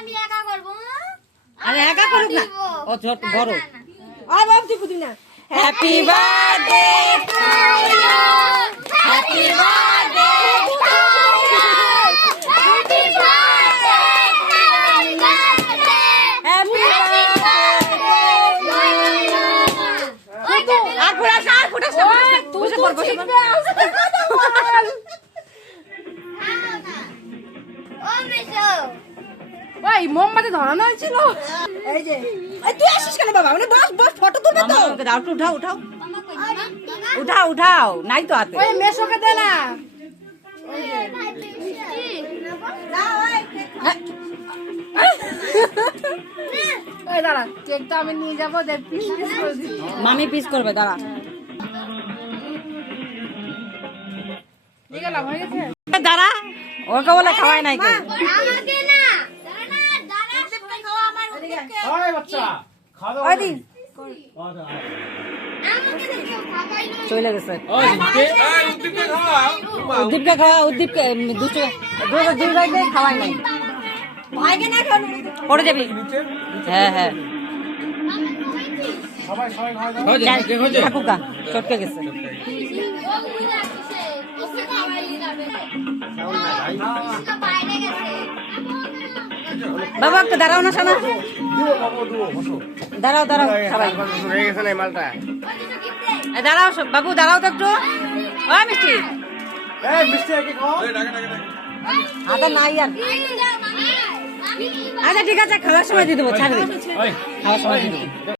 আমি একা করব। আরে একা করুক না, ও ছোট বড়। আয় বাবা তুই বুঝি না। Happy birthday to you, happy birthday to you, happy birthday happy birthday. আর ফুটাস না, আর ফুটাস না, বসে পড়, বসে পড়। ও মেশো ওই মোমবাতি ধরানো হয়েছিল। এই যে এই তুই আসিস কেন বাবা? মানে বস বস, ফটো তুলবে তো। আমাকে দাও, একটু উঠাও, উঠাও, উঠাও, উঠাও, নাই তো হাতে। ওই মেশোকে দে না। ওই দাঁড়া, কেকটা আমি নিয়ে যাবো, দেখ পিস পিস করে দিই। মামি পিস করবে, দাঁড়া। নিয়ে গেলাম, হয়ে গেছে। দাঁড়া, ওকে বলে খাওয়াই নাই কেউ। আমাকে না দাঁড়া না দাঁড়া সবাই খাওয়া আমার ওই বাচ্চা খাওয়া দাওয়া ওই দিন আমাকে দেখো খাবাই না চলে গেছে। ওই উদ্দীপকে খাওয়া উদ্দীপকে খাওয়া, উদ্দীপকে দুটো দুই ভাইকে খাওয়াই নাই। ভাইকে না খাওয়ানো। পড়ে যাবি। হ্যাঁ হ্যাঁ, সবাই সবাই খাওয়া দাওয়া ঠাকুরকা চটকে গেছে। ও বুঝা কিসে কিসে খাবাই যাবে না বাইরে গেছে বাবা একটু দাঁড়াও না, শোনা, দাঁড়াও দাঁড়াও সবাই। রয়ে গেছে না এই মালটা। এই দাঁড়াও বাবু, দাঁড়াও তো একটু। ওই মিষ্টি এই মিষ্টি কি খাও? হাতে নাই আর। মামি আচ্ছা ঠিক আছে, খাওয়ার সময় দিয়ে দেবো, ছাড়বে, ওই খাওয়ার সময় দিয়ে দেবো।